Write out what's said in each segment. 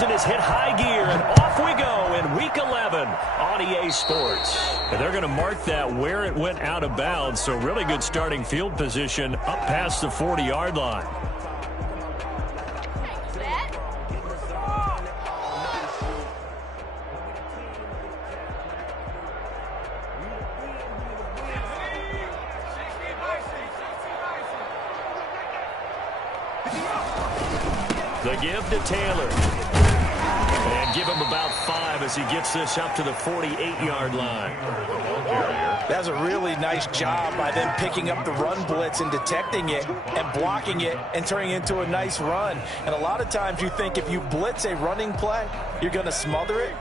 season has hit high gear, and off we go in Week 11 on EA Sports. And they're going to mark that where it went out of bounds, so really good starting field position up past the 40-yard line. The give to Taylor. And give him about 5 as he gets this up to the 48-yard line. That's a really nice job by them picking up the run blitz and detecting it and blocking it and turning it into a nice run. And a lot of times you think if you blitz a running play, you're going to smother it.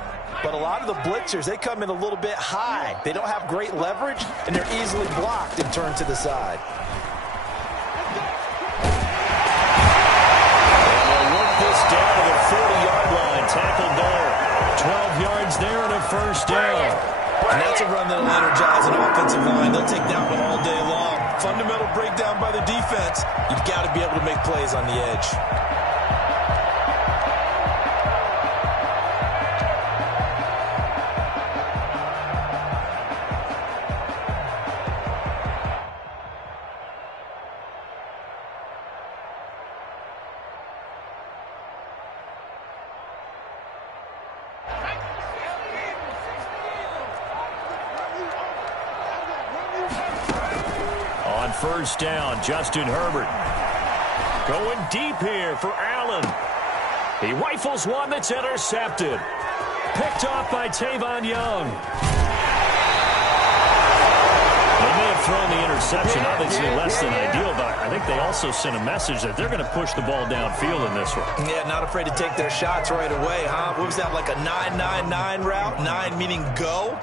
But a lot of the blitzers, they come in a little bit high. They don't have great leverage, and they're easily blocked and turned to the side. Down to the 40-yard line, tackled there. 12 yards there and a first down. And that's a run that'll energize an offensive line. They'll take that one all day long. Fundamental breakdown by the defense. You've got to be able to make plays on the edge. First down, Justin Herbert. Going deep here for Allen. He rifles one that's intercepted. Picked off by Tavon Young. They may have thrown the interception, obviously less than ideal, but I think they also sent a message that they're going to push the ball downfield in this one. Yeah, not afraid to take their shots right away, huh? What was that, like a 9-9-9 route? 9 meaning go?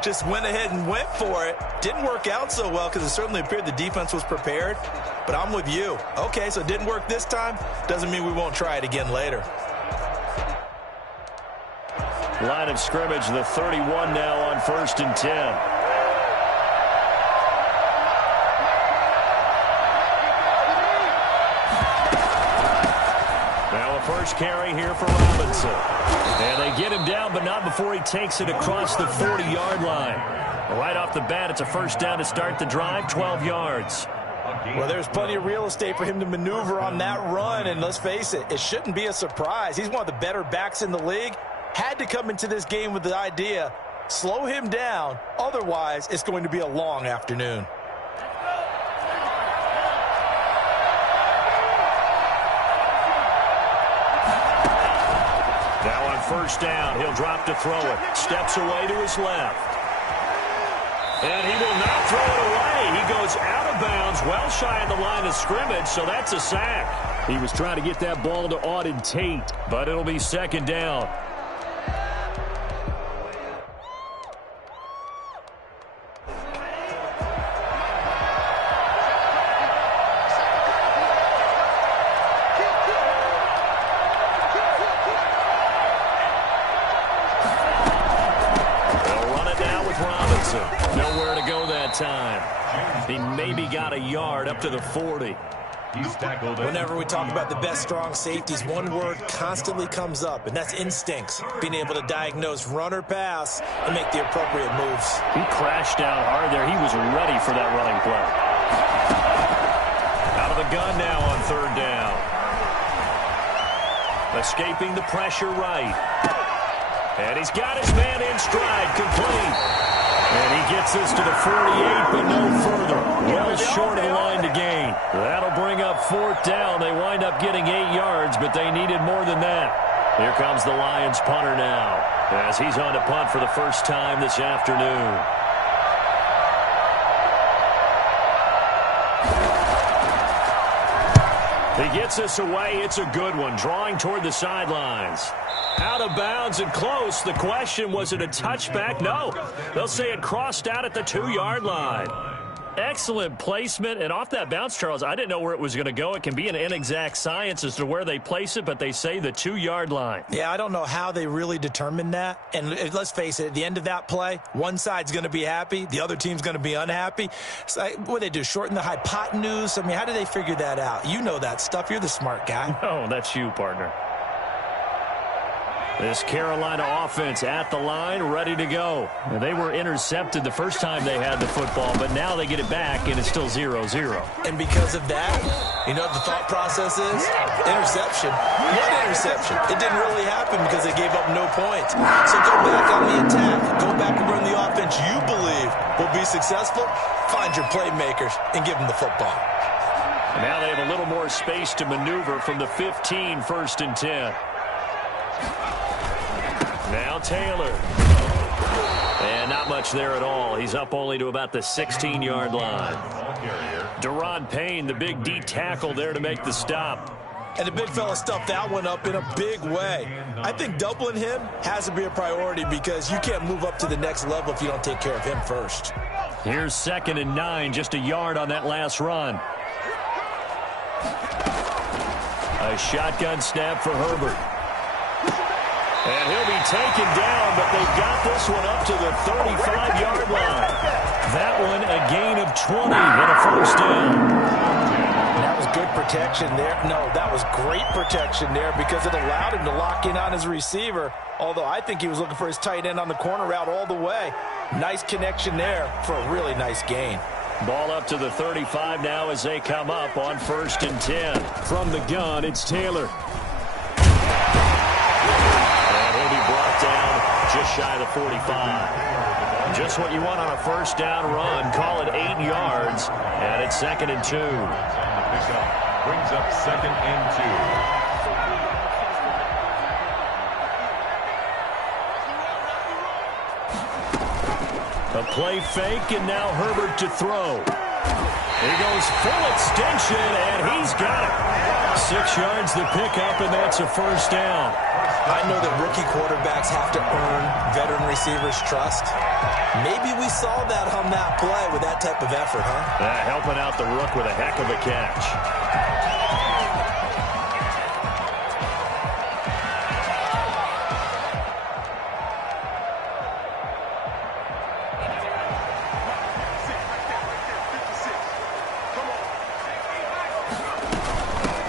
Just went ahead and went for it. Didn't work out so well because it certainly appeared the defense was prepared. But I'm with you. Okay, so it didn't work this time. Doesn't mean we won't try it again later. Line of scrimmage, the 31 now on 1st and 10. Now a first carry here for Robinson. And they get him down, but not before he takes it across the 40-yard line. Right off the bat, it's a first down to start the drive, 12 yards. Well, there's plenty of real estate for him to maneuver on that run, and let's face it, it shouldn't be a surprise. He's one of the better backs in the league. Had to come into this game with the idea, slow him down, otherwise it's going to be a long afternoon. Now on first down, he'll drop to throw it. Steps away to his left. And he will not throw it away. He goes out of bounds, well shy of the line of scrimmage, so that's a sack. He was trying to get that ball to Auden Tate, but it'll be second down. Nowhere to go that time. He maybe got a yard up to the 40. Whenever we talk about the best strong safeties, one word constantly comes up, and that's instincts. Being able to diagnose run or pass and make the appropriate moves. He crashed down hard there. He was ready for that running play. Out of the gun now on third down. Escaping the pressure right. And he's got his man in stride, complete. And he gets this to the 48, but no further. Well short of the line to gain. That'll bring up fourth down. They wind up getting 8 yards, but they needed more than that. Here comes the Lions punter now, as he's on to punt for the first time this afternoon. He gets this away. It's a good one, drawing toward the sidelines. Out of bounds and close. The question, was it a touchback? No. They'll say it crossed out at the 2-yard line. Excellent placement. And off that bounce, Charles, I didn't know where it was going to go. It can be an inexact science as to where they place it, but they say the 2-yard line. Yeah, I don't know how they really determined that. And let's face it, at the end of that play, one side's going to be happy, the other team's going to be unhappy. So what do they do, shorten the hypotenuse? I mean, how do they figure that out? You know that stuff. You're the smart guy. No, that's you, partner. This Carolina offense at the line, ready to go. And they were intercepted the first time they had the football, but now they get it back, and it's still 0-0. And because of that, you know what the thought process is? Interception. What interception? It didn't really happen because they gave up no points. So go back on the attack. Go back and run the offense you believe will be successful. Find your playmakers and give them the football. And now they have a little more space to maneuver from the 15, 1st and 10. Now Taylor. And not much there at all. He's up only to about the 16-yard line. Deron Payne, the big D tackle there to make the stop. And the big fella stuffed that one up in a big way. I think doubling him has to be a priority because you can't move up to the next level if you don't take care of him first. Here's 2nd and 9, just a yard on that last run. A shotgun snap for Herbert. And he'll be taken down, but they got this one up to the 35-yard line. That one a gain of 20 and a 1st down. That was good protection there. No, that was great protection there because it allowed him to lock in on his receiver, although I think he was looking for his tight end on the corner route all the way. Nice connection there for a really nice gain. Ball up to the 35 now as they come up on 1st and 10. From the gun, it's Taylor. Just shy of the 45. Just what you want on a 1st down run. Call it 8 yards. And it's 2nd and 2. Brings up 2nd and 2. A play fake, and now Herbert to throw. He goes full extension, and he's got it. 6 yards the pickup, and that's a 1st down. I know that rookie quarterbacks have to earn veteran receivers' trust. Maybe we saw that on that play with that type of effort, huh? Helping out the rook with a heck of a catch.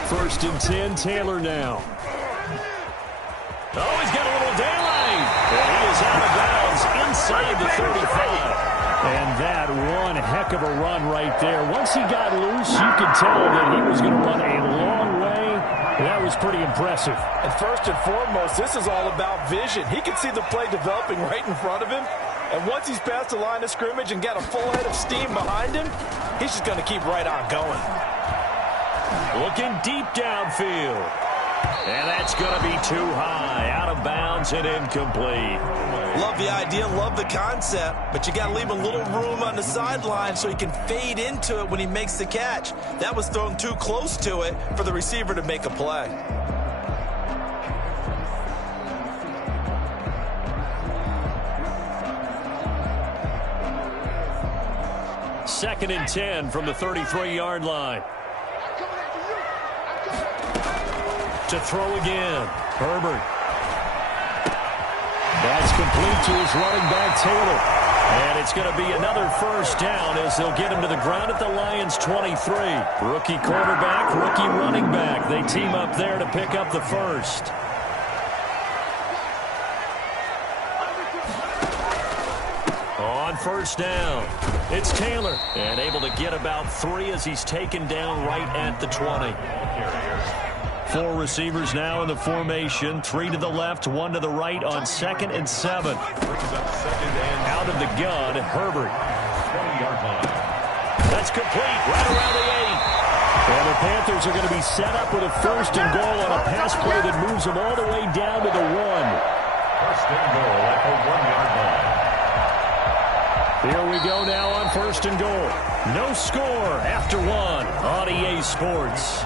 First and 10, Taylor now. Oh, he's got a little daylight. And he is out of bounds inside the 35. And that one heck of a run right there. Once he got loose, you could tell that he was going to run a long way. That was pretty impressive. And first and foremost, this is all about vision. He can see the play developing right in front of him. And once he's past the line of scrimmage and got a full head of steam behind him, he's just going to keep right on going. Looking deep downfield. And that's going to be too high. Out of bounds and incomplete. Love the idea, love the concept, but you got to leave a little room on the sideline so he can fade into it when he makes the catch. That was thrown too close to it for the receiver to make a play. Second and 10 from the 33-yard line. To throw again. Herbert. That's complete to his running back, Taylor. And it's going to be another 1st down as they'll get him to the ground at the Lions' 23. Rookie quarterback, rookie running back. They team up there to pick up the 1st. On 1st down, it's Taylor. And able to get about 3 as he's taken down right at the 20. 4 receivers now in the formation. 3 to the left, 1 to the right on 2nd and 7. Out of the gun, Herbert. 20-yard line. That's complete, right around the 8. And the Panthers are going to be set up with a 1st and goal on a pass play that moves them all the way down to the 1. 1st and goal at the 1-yard line. Here we go now on 1st and goal. No score after 1 on EA Sports.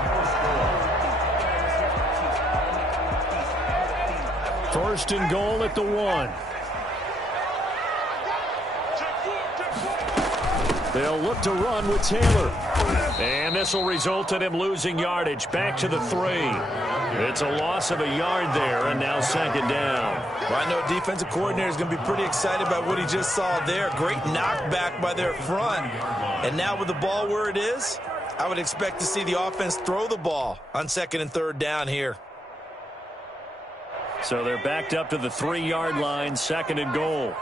1st and goal at the 1. They'll look to run with Taylor. And this will result in him losing yardage. Back to the 3. It's a loss of a yard there, and now 2nd down. Well, I know defensive coordinator is going to be pretty excited about what he just saw there. Great knockback by their front. And now with the ball where it is, I would expect to see the offense throw the ball on 2nd and 3rd down here. So they're backed up to the 3-yard line, 2nd and goal.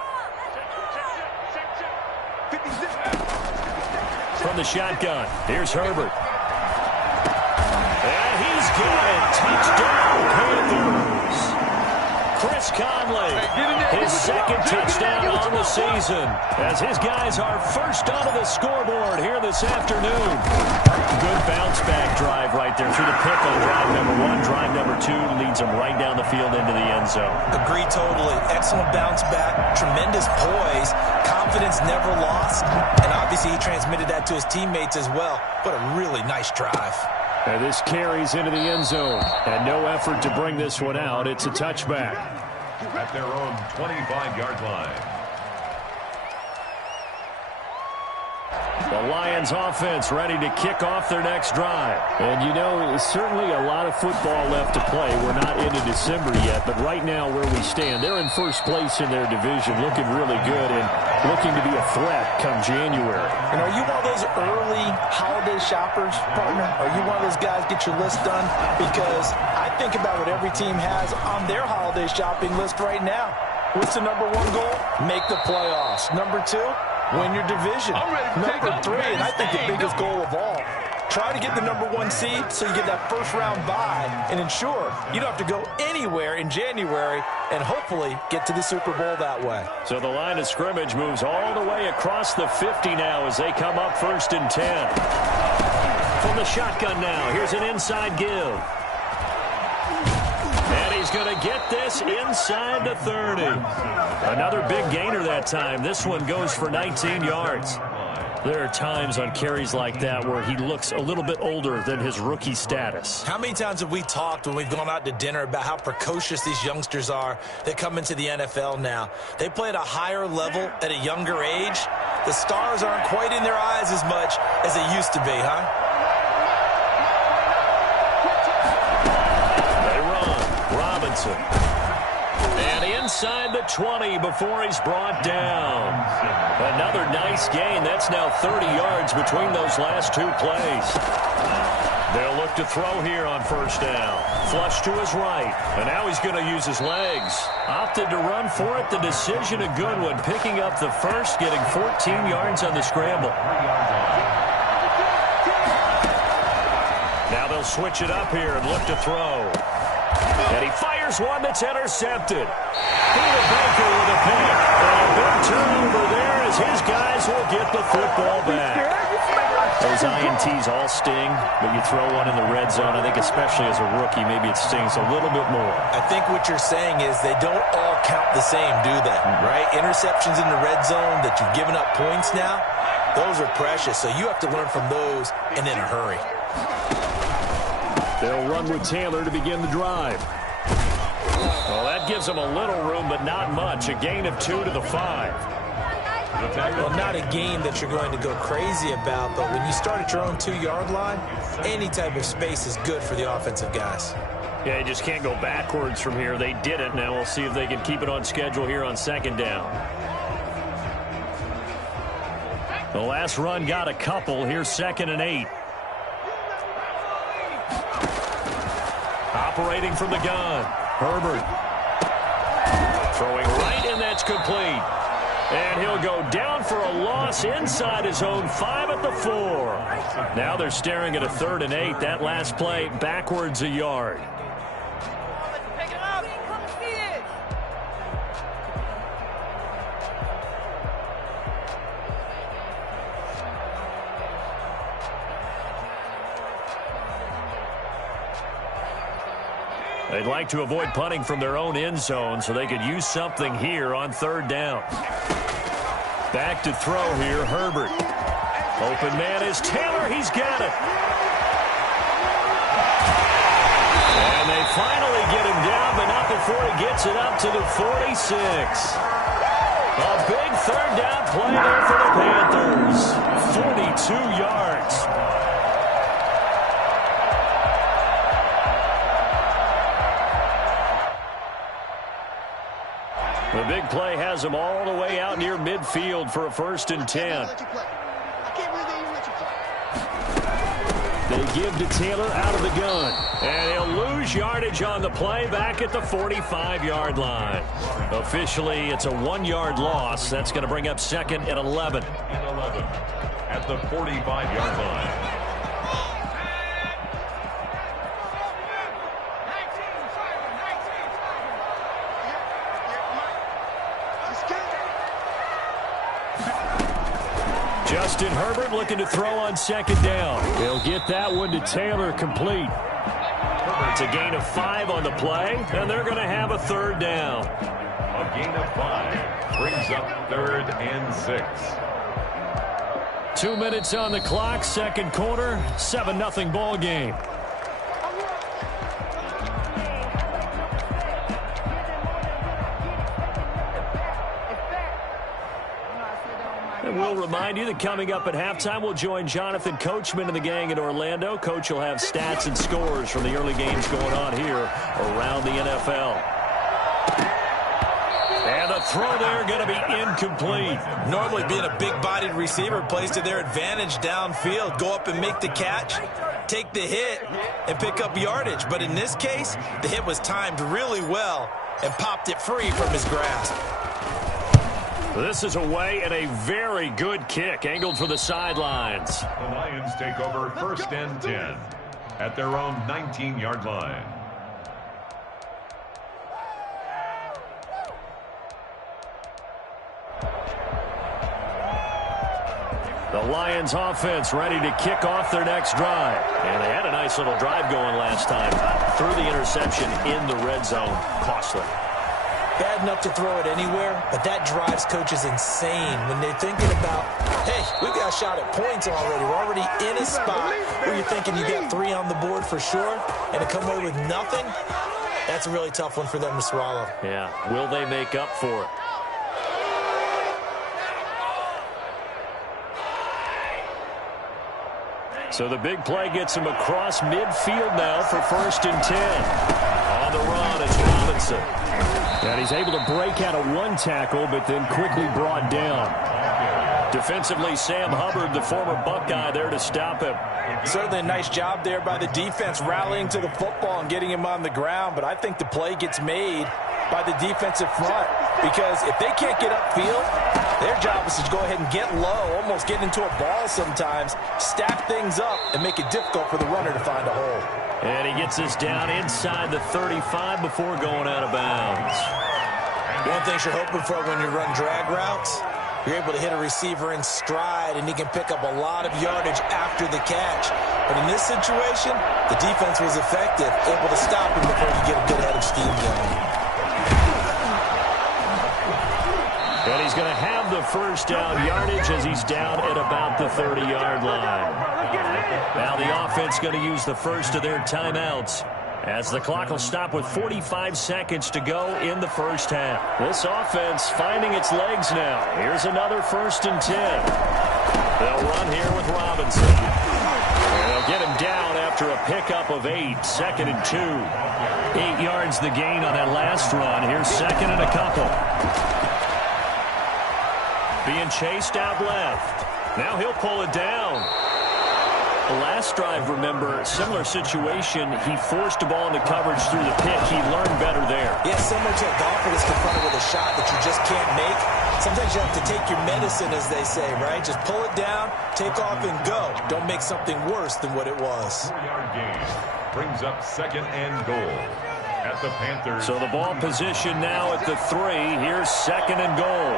From the shotgun, here's Herbert. And he's got it. Touchdown, Panthers. Chris Conley, his 2nd touchdown on the season, as his guys are first onto the scoreboard here this afternoon. Good bounce-back drive right there through the pick on drive number 1. Drive number 2 leads them right down the field into the end zone. Agree totally. Excellent bounce-back, tremendous poise, confidence never lost, and obviously he transmitted that to his teammates as well. What a really nice drive. And this carries into the end zone. And no effort to bring this one out. It's a touchback. At their own 25-yard line. The Lions offense ready to kick off their next drive. And you know, certainly a lot of football left to play. We're not into December yet, but right now where we stand, they're in first place in their division, looking really good and looking to be a threat come January. And are you one of those early holiday shoppers, partner? Are you one of those guys get your list done? Because I think about what every team has on their holiday shopping list right now. What's the number 1 goal? Make the playoffs. Number 2? Win your division. Number 3, and I think the biggest goal of all, try to get the number 1 seed so you get that first-round bye and ensure you don't have to go anywhere in January and hopefully get to the Super Bowl that way. So the line of scrimmage moves all the way across the 50 now as they come up 1st and 10. From the shotgun now, here's an inside give. And he's going to get this inside the 30. Another big gainer that time. This one goes for 19 yards. There are times on carries like that where he looks a little bit older than his rookie status. How many times have we talked when we've gone out to dinner about how precocious these youngsters are that come into the NFL now? They play at a higher level at a younger age. The stars aren't quite in their eyes as much as they used to be, huh? And inside the 20 before he's brought down. Another nice gain. That's now 30 yards between those last 2 plays. They'll look to throw here on 1st down. Flush to his right. And now he's going to use his legs. Opted to run for it. The decision a good one. Picking up the first, getting 14 yards on the scramble. Now they'll switch it up here and look to throw. And he fires one that's intercepted. Peter Baker with a pick. And a big turnover there as his guys will get the football back. Those INTs all sting, but you throw one in the red zone, I think especially as a rookie, maybe it stings a little bit more. I think what you're saying is they don't all count the same, do they? Right? Interceptions in the red zone that you've given up points now, those are precious. So you have to learn from those and in a hurry. They'll run with Taylor to begin the drive. Well, that gives them a little room, but not much. A gain of 2 to the 5. Well, not a gain that you're going to go crazy about, but when you start at your own 2-yard line, any type of space is good for the offensive guys. Yeah, you just can't go backwards from here. They did it. Now we'll see if they can keep it on schedule here on 2nd down. The last run got a couple. Here's 2nd and 8. Operating from the gun, Herbert. Throwing right, and that's complete. And he'll go down for a loss inside his own 5 at the 4. Now they're staring at a 3rd and 8. That last play backwards a yard. They'd like to avoid punting from their own end zone so they could use something here on 3rd down. Back to throw here, Herbert. Open man is Taylor. He's got it. And they finally get him down, but not before he gets it up to the 46. A big 3rd down play there for the Panthers. 42 yards. The big play has them all the way out near midfield for a 1st and 10. They give to Taylor out of the gun. And he'll lose yardage on the play back at the 45-yard line. Officially, it's a 1-yard loss. That's going to bring up second and 11. At the 45-yard line. Justin Herbert looking to throw on second down. He'll get that one to Taylor, complete. It's a gain of 5 on the play, and they're going to have a third down. A gain of 5 brings up 3rd and 6. 2 minutes on the clock, second quarter, 7-0 ball game. And we'll remind you that coming up at halftime, we'll join Jonathan Coachman and the gang in Orlando. Coach will have stats and scores from the early games going on here around the NFL. And the throw there going to be incomplete. Normally being a big-bodied receiver plays to their advantage downfield. Go up and make the catch, take the hit, and pick up yardage. But in this case, the hit was timed really well and popped it free from his grasp. This is away and a very good kick angled for the sidelines. The Lions take over 1st and 10 at their own 19-yard line. The Lions offense ready to kick off their next drive. And they had a nice little drive going last time. Threw the interception in the red zone. Costly. Bad enough to throw it anywhere, but that drives coaches insane when they're thinking about, hey, we've got a shot at points already. We're already in a spot where you're thinking you got 3 on the board for sure, and to come away with nothing, that's a really tough one for them to swallow. Yeah, will they make up for it? So the big play gets him across midfield now for 1st and 10. On the run, it's Robinson. And he's able to break out of 1 tackle, but then quickly brought down. Defensively, Sam Hubbard, the former Buckeye, there to stop him. Certainly a nice job there by the defense, rallying to the football and getting him on the ground. But I think the play gets made by the defensive front, because if they can't get upfield, their job is to go ahead and get low, almost get into a ball sometimes, stack things up, and make it difficult for the runner to find a hole. And he gets us down inside the 35 before going out of bounds. One thing you're hoping for when you run drag routes, you're able to hit a receiver in stride, and he can pick up a lot of yardage after the catch. But in this situation, the defense was effective, able to stop him before you get a good head of steam going. And he's going to have the first down yardage as he's down at about the 30-yard line. Now the offense going to use the first of their timeouts as the clock will stop with 45 seconds to go in the first half. This offense finding its legs now. Here's another 1st and 10. They'll run here with Robinson. And they'll get him down after a pickup of 8, 2nd and 2. 8 yards the gain on that last run. Here's 2nd and a couple. Being chased out left. Now he'll pull it down. The last drive, remember, similar situation. He forced the ball into coverage through the pick. He learned better there. Yeah, similar to a golfer that's confronted with a shot that you just can't make. Sometimes you have to take your medicine, as they say, right? Just pull it down, take off, and go. Don't make something worse than what it was. 4-yard gain brings up 2nd and goal at the Panthers. So the ball position now at the 3. Here's 2nd and goal.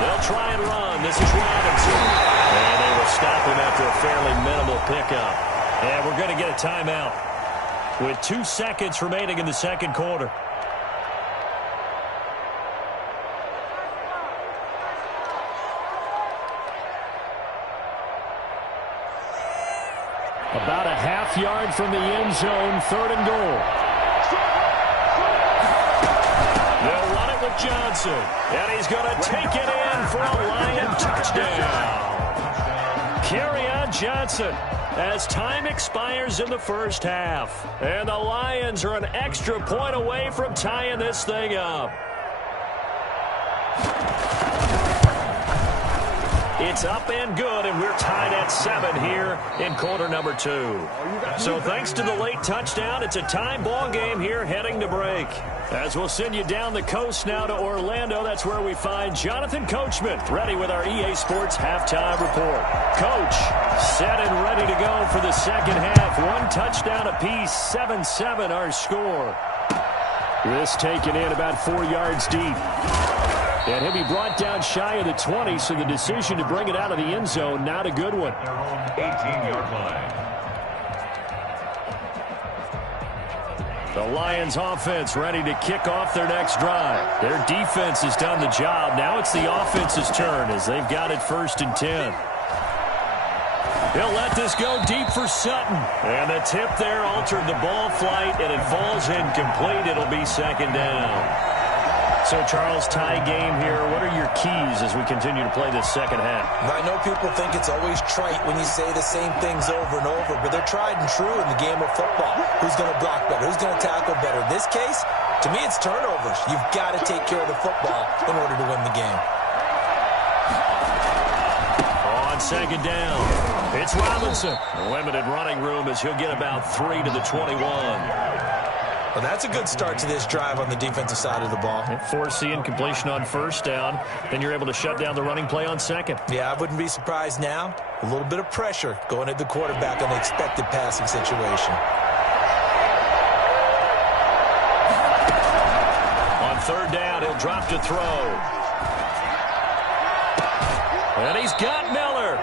They'll try and run. This is Robinson. And they will stop him after a fairly minimal pickup. And we're going to get a timeout with 2 seconds remaining in the second quarter. About a half yard from the end zone, 3rd and goal. They'll run it with Johnson, and he's going to take it in for a Lion touchdown. Kerryon Johnson as time expires in the first half. And the Lions are an extra point away from tying this thing up. It's up and good, and we're tied at 7 here in quarter number 2. So thanks to the late touchdown, it's a tie ball game here heading to break. As we'll send you down the coast now to Orlando, that's where we find Jonathan Coachman, ready with our EA Sports halftime report. Coach, set and ready to go for the second half. 1 touchdown apiece, 7-7 our score. This taken in about 4 yards deep. And he'll be brought down shy of the 20, so the decision to bring it out of the end zone, not a good one. 18-yard line. The Lions offense ready to kick off their next drive. Their defense has done the job. Now it's the offense's turn as they've got it 1st and 10. He'll let this go deep for Sutton. And the tip there altered the ball flight, and it falls incomplete. It'll be 2nd down. So, Charles, tie game here. What are your keys as we continue to play this second half? I know people think it's always trite when you say the same things over and over, but they're tried and true in the game of football. Who's going to block better? Who's going to tackle better? In this case, to me, it's turnovers. You've got to take care of the football in order to win the game. On 2nd down, it's Robinson. Limited running room as he'll get about 3 to the 21. Well, that's a good start to this drive on the defensive side of the ball. Forcing completion on 1st down. Then you're able to shut down the running play on 2nd. Yeah, I wouldn't be surprised now. A little bit of pressure going at the quarterback on the expected passing situation. On 3rd down, he'll drop to throw. And he's got Miller.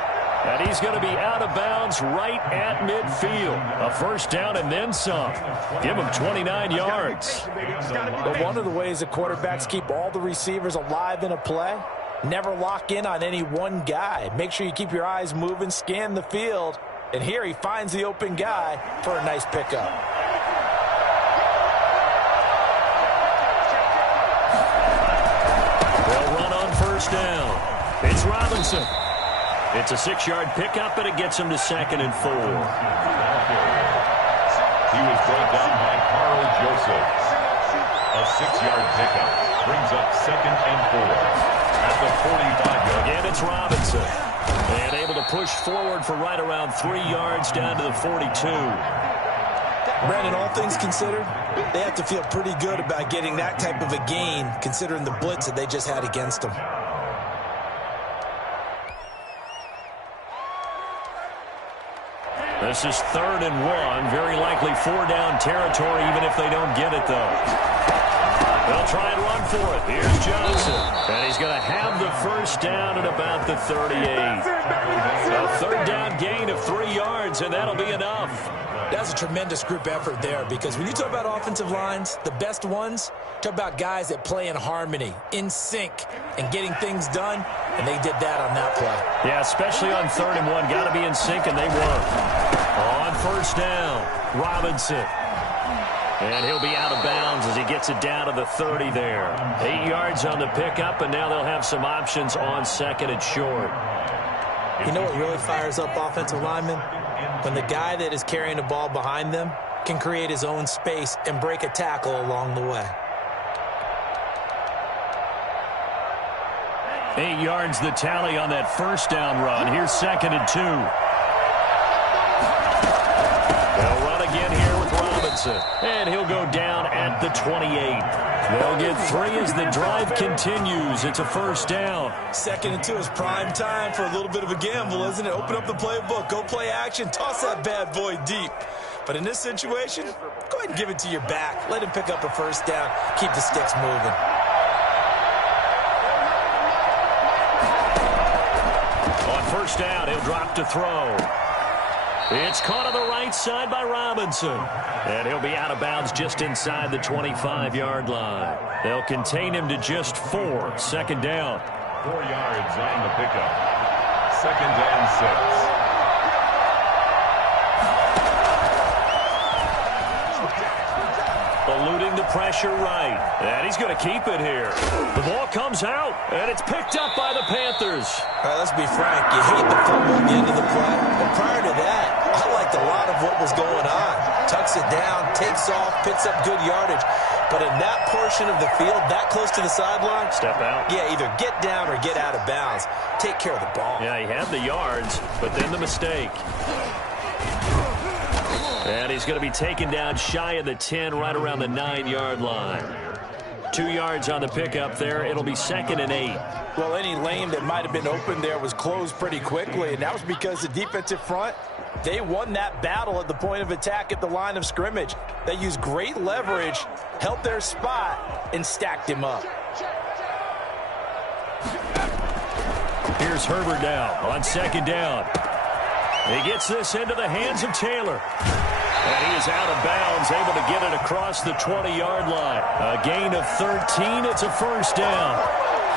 And he's going to be out of bounds right at midfield. A 1st down and then some. Give him 29 yards. But one of the ways that quarterbacks keep all the receivers alive in a play, never lock in on any one guy. Make sure you keep your eyes moving, scan the field. And here he finds the open guy for a nice pickup. They'll run on 1st down. It's Robinson. It's a 6-yard pickup, and it gets him to 2nd and 4. He was brought down by Carl Joseph. A 6-yard pickup brings up 2nd and 4 at the 45-yard. Again, it's Robinson. And able to push forward for right around 3 yards down to the 42. Brandon, all things considered, they have to feel pretty good about getting that type of a gain, considering the blitz that they just had against them. This is 3rd and 1. Very likely 4-down territory, even if they don't get it, though. They'll try and run for it. Here's Johnson. And he's going to have the 1st down at about the 38. A 3rd down gain of 3 yards, and that'll be enough. That's a tremendous group effort there, because when you talk about offensive lines, the best ones, talk about guys that play in harmony, in sync, and getting things done, and they did that on that play. Yeah, especially on 3rd and 1. Got to be in sync, and they were. On 1st down, Robinson. And he'll be out of bounds as he gets it down to the 30 there. 8 yards on the pickup, and now they'll have some options on 2nd and short. You know what really fires up offensive linemen? When the guy that is carrying the ball behind them can create his own space and break a tackle along the way. 8 yards the tally on that 1st down run. Here's 2nd and 2. They'll run again here with Robinson. And he'll go down at the 28. They'll get 3 as the drive continues. It's a 1st down. 2nd and 2 is prime time for a little bit of a gamble, isn't it? Open up the playbook, go play action, toss that bad boy deep. But in this situation, go ahead and give it to your back. Let him pick up a 1st down. Keep the sticks moving. On 1st down, he'll drop to throw. It's caught on the right side by Robinson. And he'll be out of bounds just inside the 25-yard line. They'll contain him to just 4. 2nd down. 4 yards on the pickup. 2nd and 6. Eluding the pressure right. And he's going to keep it here. The ball comes out, and it's picked up by the Panthers. All right, let's be frank. You hate the fumble at the end of the play. But prior to that, I liked a lot of what was going on. Tucks it down, takes off, picks up good yardage. But in that portion of the field, that close to the sideline, step out. Yeah, either get down or get out of bounds. Take care of the ball. Yeah, he had the yards, but then the mistake. And he's going to be taken down shy of the 10, right around the 9-yard line. 2 yards on the pickup there. It'll be 2nd and 8. Well, any lane that might have been open there was closed pretty quickly, and that was because the defensive front, they won that battle at the point of attack at the line of scrimmage. They used great leverage, held their spot, and stacked him up. Here's Herbert now on 2nd down. He gets this into the hands of Taylor. And he is out of bounds, able to get it across the 20-yard line. A gain of 13. It's a 1st down.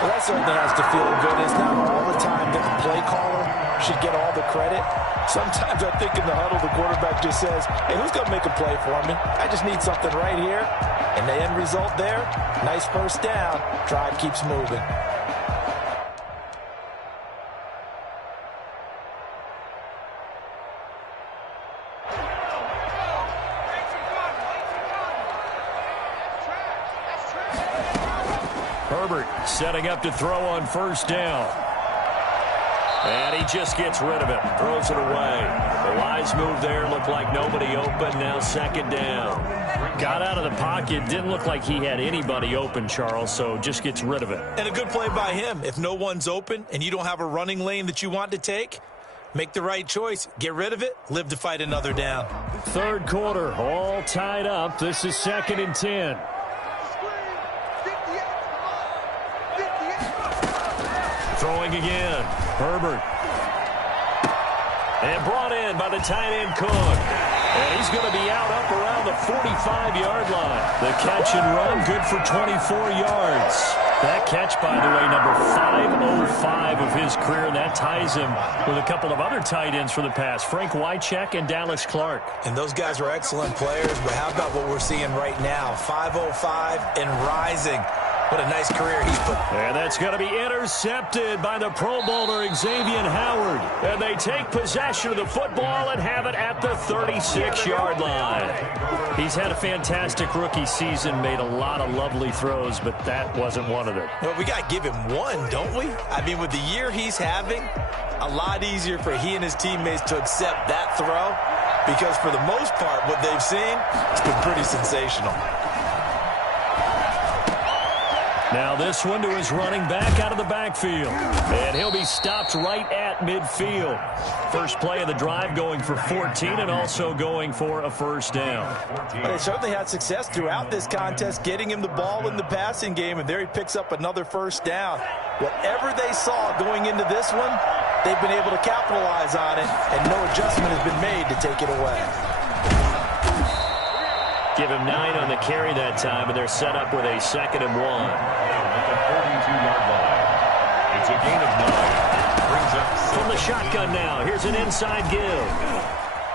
Well, that certainly has to feel good. It's not all the time that the play caller should get all the credit. Sometimes I think in the huddle, the quarterback just says, hey, who's going to make a play for me? I just need something right here. And the end result there, nice 1st down. Drive keeps moving. Herbert setting up to throw on 1st down. And he just gets rid of it. Throws it away. The wise move there. Looked like nobody open. Now 2nd down. Got out of the pocket. Didn't look like he had anybody open, Charles, so just gets rid of it. And a good play by him. If no one's open and you don't have a running lane that you want to take, make the right choice. Get rid of it. Live to fight another down. 3rd quarter. All tied up. This is 2nd and 10. Throwing again. Herbert. And brought in by the tight end Cook. And he's going to be out up around the 45-yard line. The catch and run good for 24 yards. That catch, by the way, number 505 of his career. That ties him with a couple of other tight ends for the past. Frank Wycheck and Dallas Clark. And those guys are excellent players, but how about what we're seeing right now? 505 and rising. What a nice career he's put. And that's going to be intercepted by the Pro Bowler Xavier Howard. And they take possession of the football and have it at the 36-yard line. He's had a fantastic rookie season, made a lot of lovely throws, but that wasn't one of them. Well, we got to give him one, don't we? I mean, with the year he's having, a lot easier for he and his teammates to accept that throw, because for the most part, what they've seen, it's been pretty sensational. Now this one to his running back out of the backfield. And he'll be stopped right at midfield. First play of the drive going for 14 and also going for a 1st down. They certainly had success throughout this contest, getting him the ball in the passing game, and there he picks up another 1st down. Whatever they saw going into this one, they've been able to capitalize on it, and no adjustment has been made to take it away. Give him 9 on the carry that time, and they're set up with a 2nd and 1. At the 42-yard line. It's a gain of 9. Brings up from the shotgun now. Here's an inside give.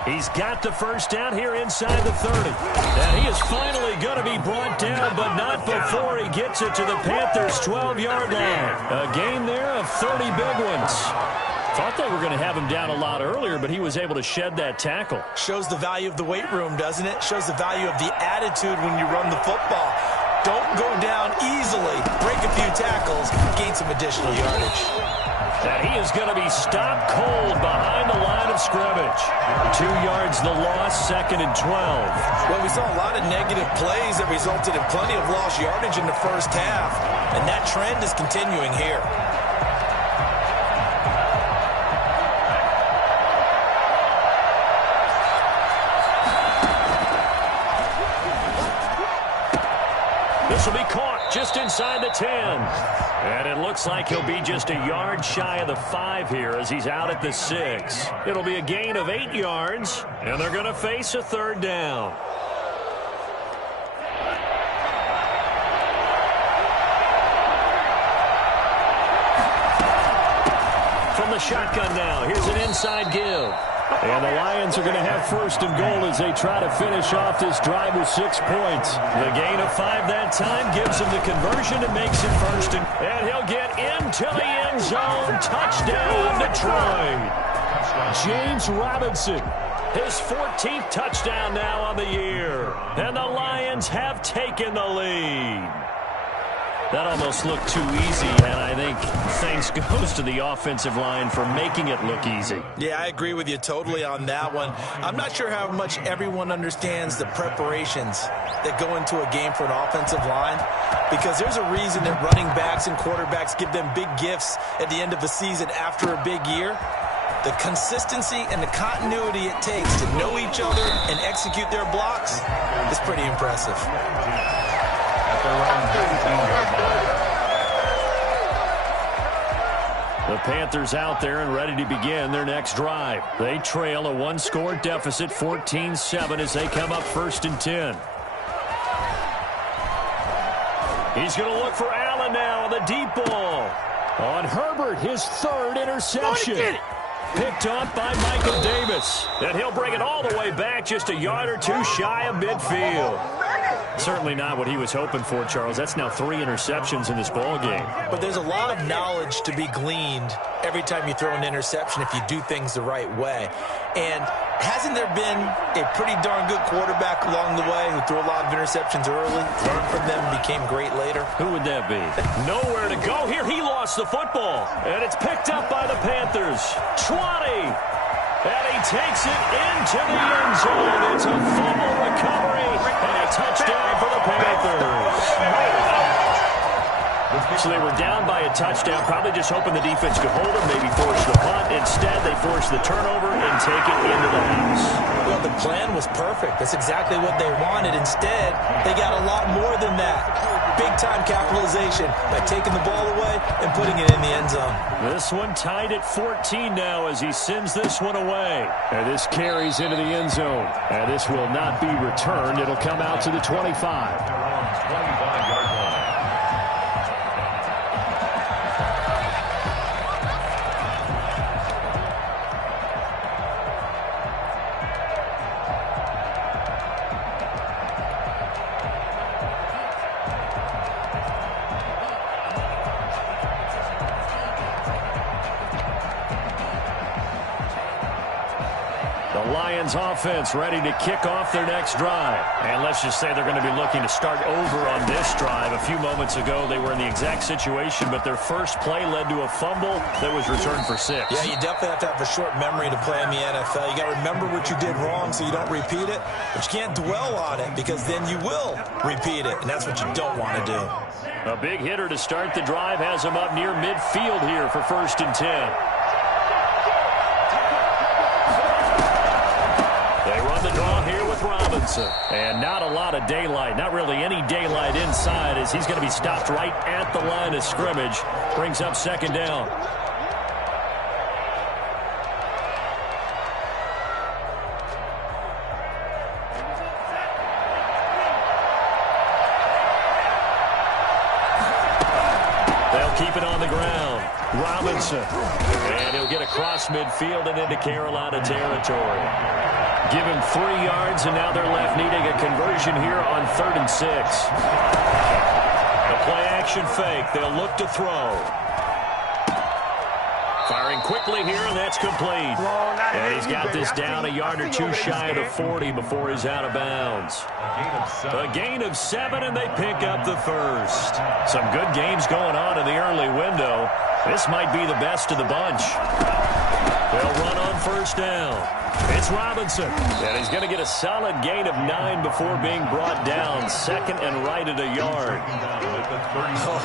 He's got the 1st down here inside the 30. And he is finally going to be brought down, but not before he gets it to the Panthers' 12-yard line. A gain there of 30 big ones. Thought they were going to have him down a lot earlier, but he was able to shed that tackle. Shows the value of the weight room, doesn't it? Shows the value of the attitude when you run the football. Don't go down easily. Break a few tackles. Gain some additional yardage. And he is going to be stopped cold behind the line of scrimmage. 2 yards the loss, 2nd and 12. Well, we saw a lot of negative plays that resulted in plenty of lost yardage in the 1st half. And that trend is continuing here. This will be caught just inside the 10. And it looks like he'll be just a yard shy of the 5 here as he's out at the 6. It'll be a gain of 8 yards, and they're going to face a 3rd down. From the shotgun now, here's an inside give. And the Lions are going to have 1st and goal as they try to finish off this drive with 6 points. The gain of 5 that time gives him the conversion and makes it 1st. And he'll get into the end zone. Touchdown, Detroit. James Robinson His 14th touchdown now on the year. And the Lions have taken the lead. That almost looked too easy, and I think thanks goes to the offensive line for making it look easy. Yeah, I agree with you totally on that one. I'm not sure how much everyone understands the preparations that go into a game for an offensive line, because there's a reason that running backs and quarterbacks give them big gifts at the end of the season after a big year. The consistency and the continuity it takes to know each other and execute their blocks is pretty impressive. The Panthers out there and ready to begin their next drive. They trail a one-score deficit, 14-7, as they come up 1st and 10. He's going to look for Allen now on the deep ball. On Herbert, his 3rd interception. Picked off by Michael Davis. And he'll bring it all the way back, just a yard or two shy of midfield. Certainly not what he was hoping for, Charles. That's now 3 interceptions in this ball game. But there's a lot of knowledge to be gleaned every time you throw an interception if you do things the right way. And hasn't there been a pretty darn good quarterback along the way who threw a lot of interceptions early, learned from them, became great later? Who would that be? Nowhere to go here. He lost the football. And it's picked up by the Panthers. 20. And he takes it into the end zone. It's a fumble recovery and a touchdown for the Panthers. So they were down by a touchdown, probably just hoping the defense could hold them, maybe force the punt. Instead, they force the turnover and take it into the house. Well, the plan was perfect. That's exactly what they wanted. Instead, they got a lot more than that. Big-time capitalization by taking the ball away and putting it in the end zone. This one tied at 14 now as he sends this one away. And this carries into the end zone. And this will not be returned. It'll come out to the 25. 25-yard line. Lions offense ready to kick off their next drive. And let's just say they're going to be looking to start over on this drive. A few moments ago, they were in the exact situation, but their first play led to a fumble that was returned for 6. Yeah, you definitely have to have a short memory to play in the NFL. You got to remember what you did wrong so you don't repeat it, but you can't dwell on it because then you will repeat it, and that's what you don't want to do. A big hitter to start the drive has him up near midfield here for 1st and 10. The draw here with Robinson. And not a lot of daylight, not really any daylight inside as he's going to be stopped right at the line of scrimmage. Brings up 2nd down. They'll keep it on the ground. Robinson. And he'll get across midfield and into Carolina territory. Give him 3 yards, and now they're left needing a conversion here on 3rd and 6. A play-action fake. They'll look to throw. Firing quickly here, and that's complete. And he's got this down a yard or 2 shy of the 40 before he's out of bounds. A gain of 7, and they pick up the first. Some good games going on in the early window. This might be the best of the bunch. They'll run on 1st down. It's Robinson, and he's going to get a solid gain of 9 before being brought down. 2nd and right at a yard.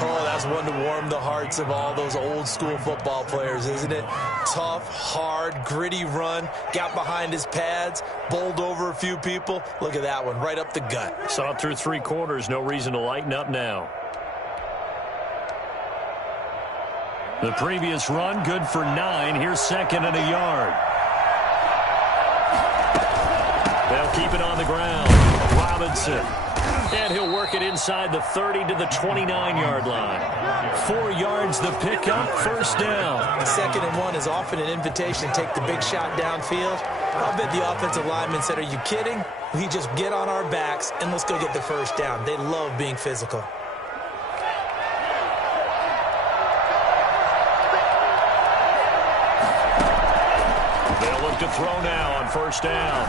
Oh, that's one to warm the hearts of all those old-school football players, isn't it? Tough, hard, gritty run, got behind his pads, bowled over a few people. Look at that one, right up the gut. Saw it through 3 quarters, no reason to lighten up now. The previous run, good for 9. Here's 2nd and a yard. They'll keep it on the ground. Robinson. And he'll work it inside the 30 to the 29-yard line. 4 yards the pickup, 1st down. 2nd and 1 is often an invitation to take the big shot downfield. I'll bet the offensive lineman said, are you kidding? We just get on our backs and let's go get the 1st down. They love being physical. to throw now on first down.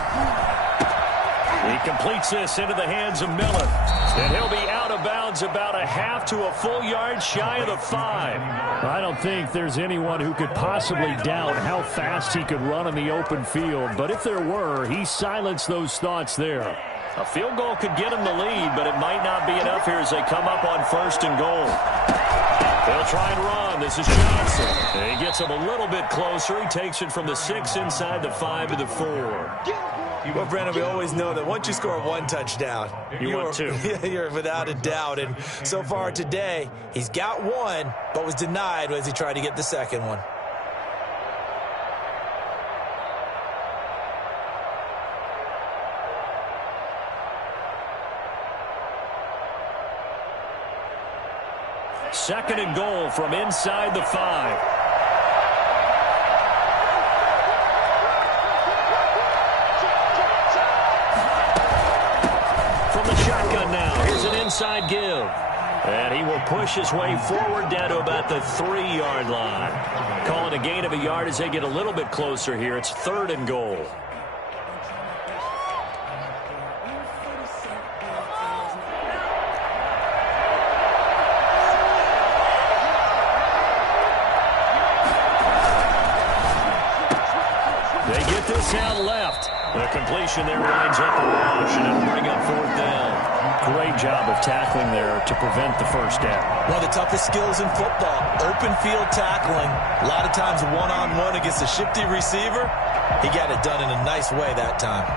He completes this into the hands of Miller. And he'll be out of bounds about a half to a full yard shy of the 5. I don't think there's anyone who could possibly doubt how fast he could run in the open field. But if there were, he silenced those thoughts there. A field goal could get him the lead, but it might not be enough here as they come up on first and goal. They'll try and run. This is Johnson. And he gets him a little bit closer. He takes it from the 6 inside the 5 to the 4. Well, Brandon, we always know that once you score one touchdown, you want two. You're without a doubt. And so far today, he's got one, but was denied as he tried to get the second one. Second and goal from inside the 5. Shotgun now. Here's an inside give. And he will push his way forward down to about the 3-yard line. Calling a gain of a yard as they get a little bit closer here. It's third and goal. They get this out left. The completion there lines up a rush, and it'll bring up fourth down. Great job of tackling there to prevent the first down. One of the toughest skills in football, open field tackling. A lot of times one-on-one against a shifty receiver. He got it done in a nice way that time.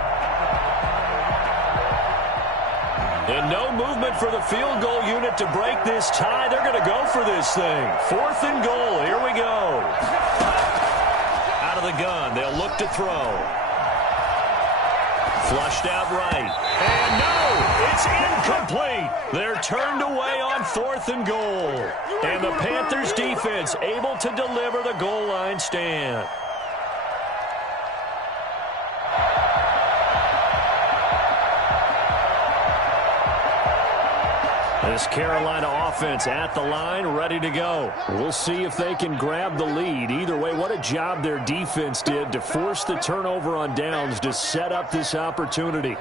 And no movement for the field goal unit to break this tie. They're going to go for this thing. Fourth and goal. Here we go. Out of the gun. They'll look to throw. Flushed out right. And no, it's incomplete. They're turned away on fourth and goal. And the Panthers defense able to deliver the goal line stand. This Carolina offense at the line, ready to go. We'll see if they can grab the lead. Either way, what a job their defense did to force the turnover on downs to set up this opportunity.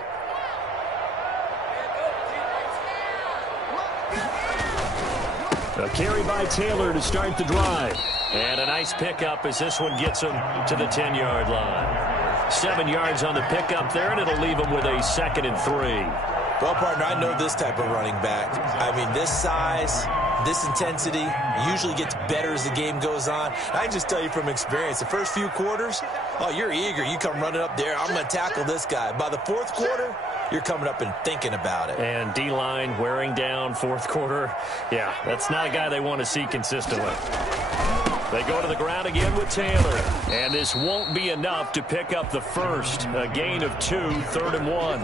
A carry by Taylor to start the drive. And a nice pickup as this one gets him to the 10-yard line. 7 yards on the pickup there, and it'll leave him with a 2nd and 3. Well, partner, I know this type of running back. I mean, this size, this intensity usually gets better as the game goes on. I can just tell you from experience, the first few quarters, oh, you're eager. You come running up there, I'm going to tackle this guy. By the fourth quarter, you're coming up and thinking about it. And D-line wearing down fourth quarter. Yeah, that's not a guy they want to see consistently. They go to the ground again with Taylor. And this won't be enough to pick up the first. A gain of 2, 3rd and 1.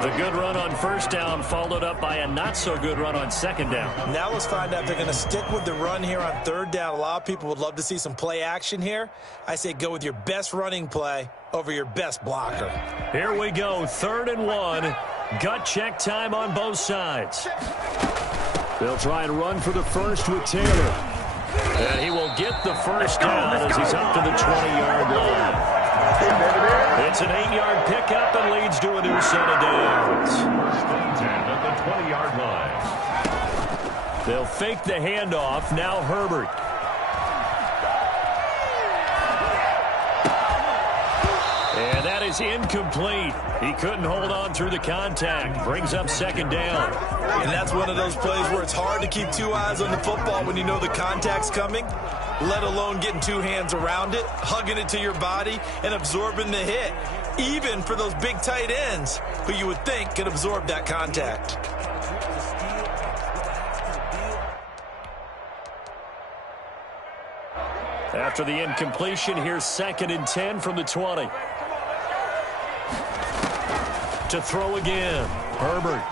The good run on first down followed up by a not-so-good run on second down. Now let's find out if they're going to stick with the run here on third down. A lot of people would love to see some play action here. I say go with your best running play over your best blocker. Here we go, 3rd and 1. Gut check time on both sides. They'll try and run for the first with Taylor. And he will get the first down as he's up to the 20-yard line. It's an 8-yard pickup and leads to a new set of downs. At the 20-yard line. They'll fake the handoff. Now Herbert. And that is incomplete. He couldn't hold on through the contact. Brings up second down. And that's one of those plays where it's hard to keep 2 eyes on the football when you know the contact's coming, let alone getting 2 hands around it, hugging it to your body, and absorbing the hit, even for those big tight ends who you would think could absorb that contact. After the incompletion, here's 2nd and 10 from the 20. To throw again. Herbert.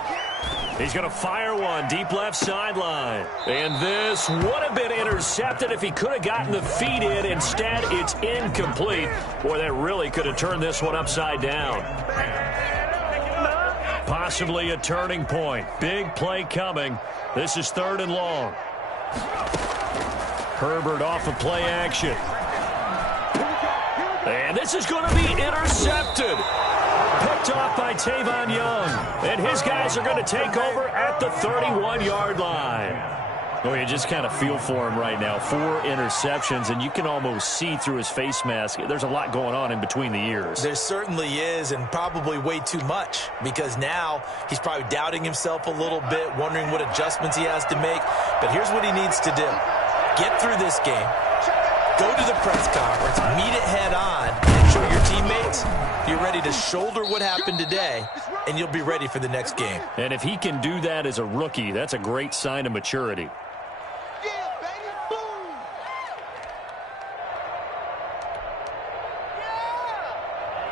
He's going to fire one deep left sideline. And this would have been intercepted if he could have gotten the feet in. Instead, it's incomplete. Boy, that really could have turned this one upside down. Possibly a turning point. Big play coming. This is 3rd and long. Herbert off of play action. And this is going to be intercepted. Picked off by Tavon Young. And his guys are going to take over at the 31-yard line. Oh, you just kind of feel for him right now. 4 interceptions, and you can almost see through his face mask. There's a lot going on in between the ears. There certainly is, and probably way too much, because now he's probably doubting himself a little bit, wondering what adjustments he has to make. But here's what he needs to do. Get through this game, go to the press conference, meet it head on, and show your teammates you're ready to shoulder what happened today, and you'll be ready for the next game. And if he can do that as a rookie, that's a great sign of maturity.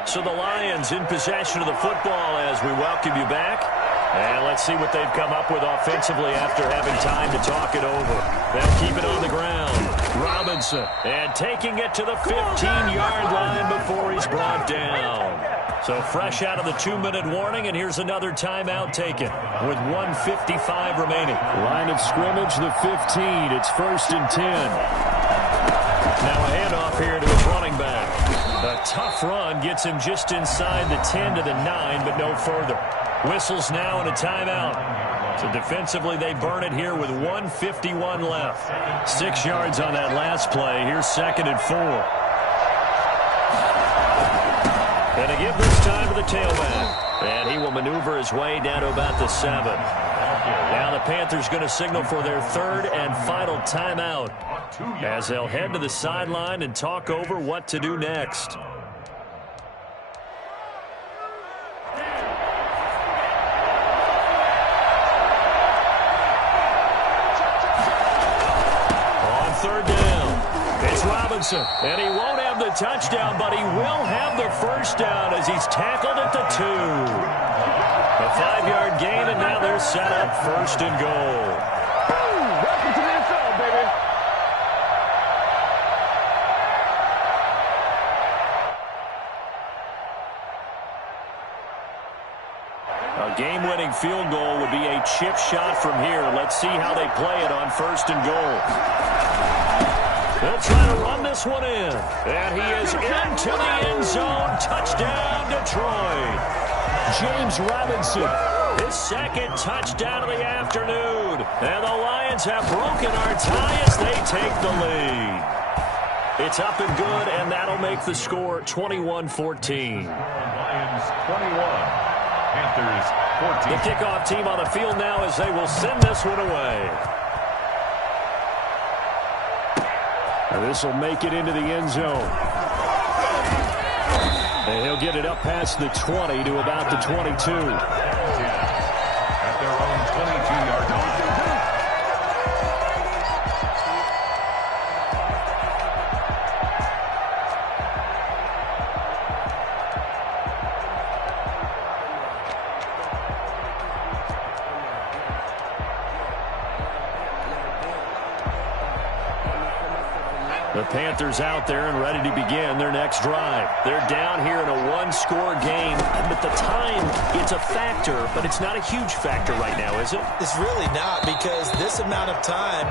So the Lions in possession of the football as we welcome you back. And let's see what they've come up with offensively after having time to talk it over. They'll keep it on the ground. Robinson, and taking it to the 15-yard line before he's brought down. So fresh out of the 2-minute warning, and here's another timeout taken with 1:55 remaining. Line of scrimmage, the 15. It's 1st and 10. Now a handoff here to his running back. A tough run gets him just inside the 10 to the 9, but no further. Whistles now and a timeout. So defensively, they burn it here with 1:51 left. 6 yards on that last play. Here's 2nd and 4. And they give this time to the tailback. And he will maneuver his way down to about the 7. Now the Panthers going to signal for their 3rd and final timeout as they'll head to the sideline and talk over what to do next. On 3rd down, it's Robinson, and he won't have the touchdown, but he will have the first down as he's tackled at the 2. A 5-yard gain, and now they're set up 1st and goal. Welcome to the NFL, baby. A game-winning field goal would be a chip shot from here. Let's see how they play it on 1st and goal. They'll try to run this one in. And he is into the end zone. Touchdown, Detroit. James Robinson, his 2nd touchdown of the afternoon. And the Lions have broken our tie as they take the lead. It's up and good, and that'll make the score 21-14. Lions 21, Panthers 14. The kickoff team on the field now as they will send this one away. And this will make it into the end zone. And he'll get it up past the 20 to about the 22. At their own 22-yard line. The Panthers out there and ready to begin their next drive. They're down here in a 1-score game, but the time, it's a factor, but it's not a huge factor right now, is it? It's really not, because this amount of time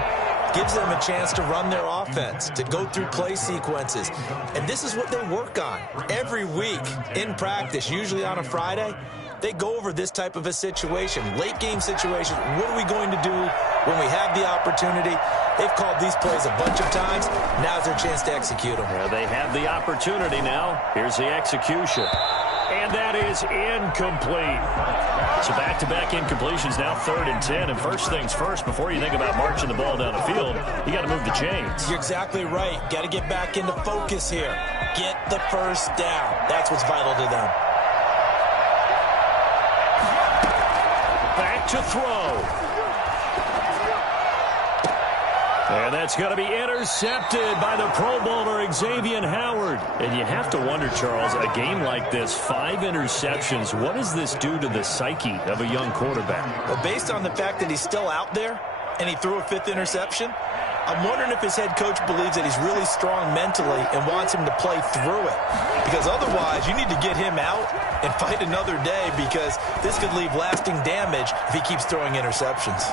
gives them a chance to run their offense, to go through play sequences. And this is what they work on every week in practice, usually on a Friday. They go over this type of a situation, late game situation. What are we going to do when we have the opportunity? They've called these plays a bunch of times. Now's their chance to execute them. Well, they have the opportunity now. Here's the execution. And that is incomplete. So back-to-back incompletions, now 3rd and 10. And first things first, before you think about marching the ball down the field, you got to move the chains. You're exactly right. Got to get back into focus here. Get the first down. That's what's vital to them. Back to throw. And that's going to be intercepted by the Pro Bowler Xavier Howard. And you have to wonder, Charles, a game like this, 5 interceptions, what does this do to the psyche of a young quarterback? Well, based on the fact that he's still out there and he threw a 5th interception, I'm wondering if his head coach believes that he's really strong mentally and wants him to play through it. Because otherwise, you need to get him out and fight another day, because this could leave lasting damage if he keeps throwing interceptions.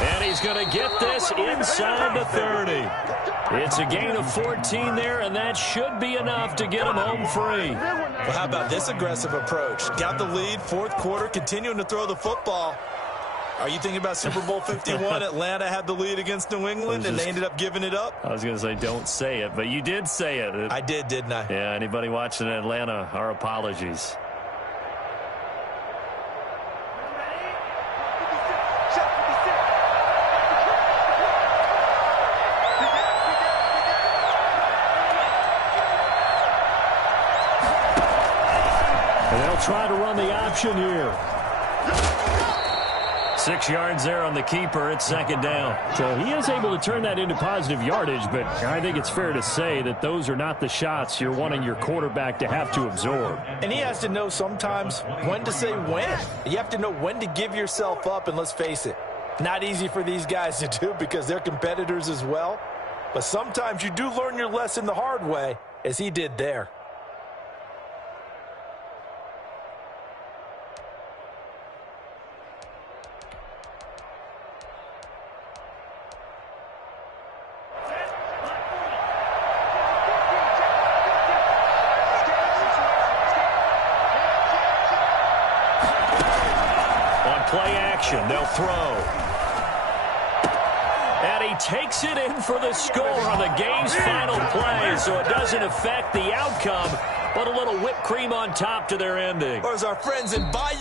And he's going to get this inside the 30. It's a gain of 14 there, and that should be enough to get them home free. Well, how about this aggressive approach? Got the lead, fourth quarter, continuing to throw the football. Are you thinking about Super Bowl 51? Atlanta had the lead against New England, and they ended up giving it up? I was going to say don't say it, but you did say it. I did, didn't I? Yeah, anybody watching Atlanta, our apologies. And they'll try to run the option here. 6 yards there on the keeper. It's second down. So he is able to turn that into positive yardage, but I think it's fair to say that those are not the shots you're wanting your quarterback to have to absorb. And he has to know sometimes when to say when. You have to know when to give yourself up, and let's face it, not easy for these guys to do because they're competitors as well. But sometimes you do learn your lesson the hard way, as he did there. Play action. They'll throw. And he takes it in for the score on the game's final play, so it doesn't affect the outcome, but a little whipped cream on top to their ending. Or as our friends in Bayou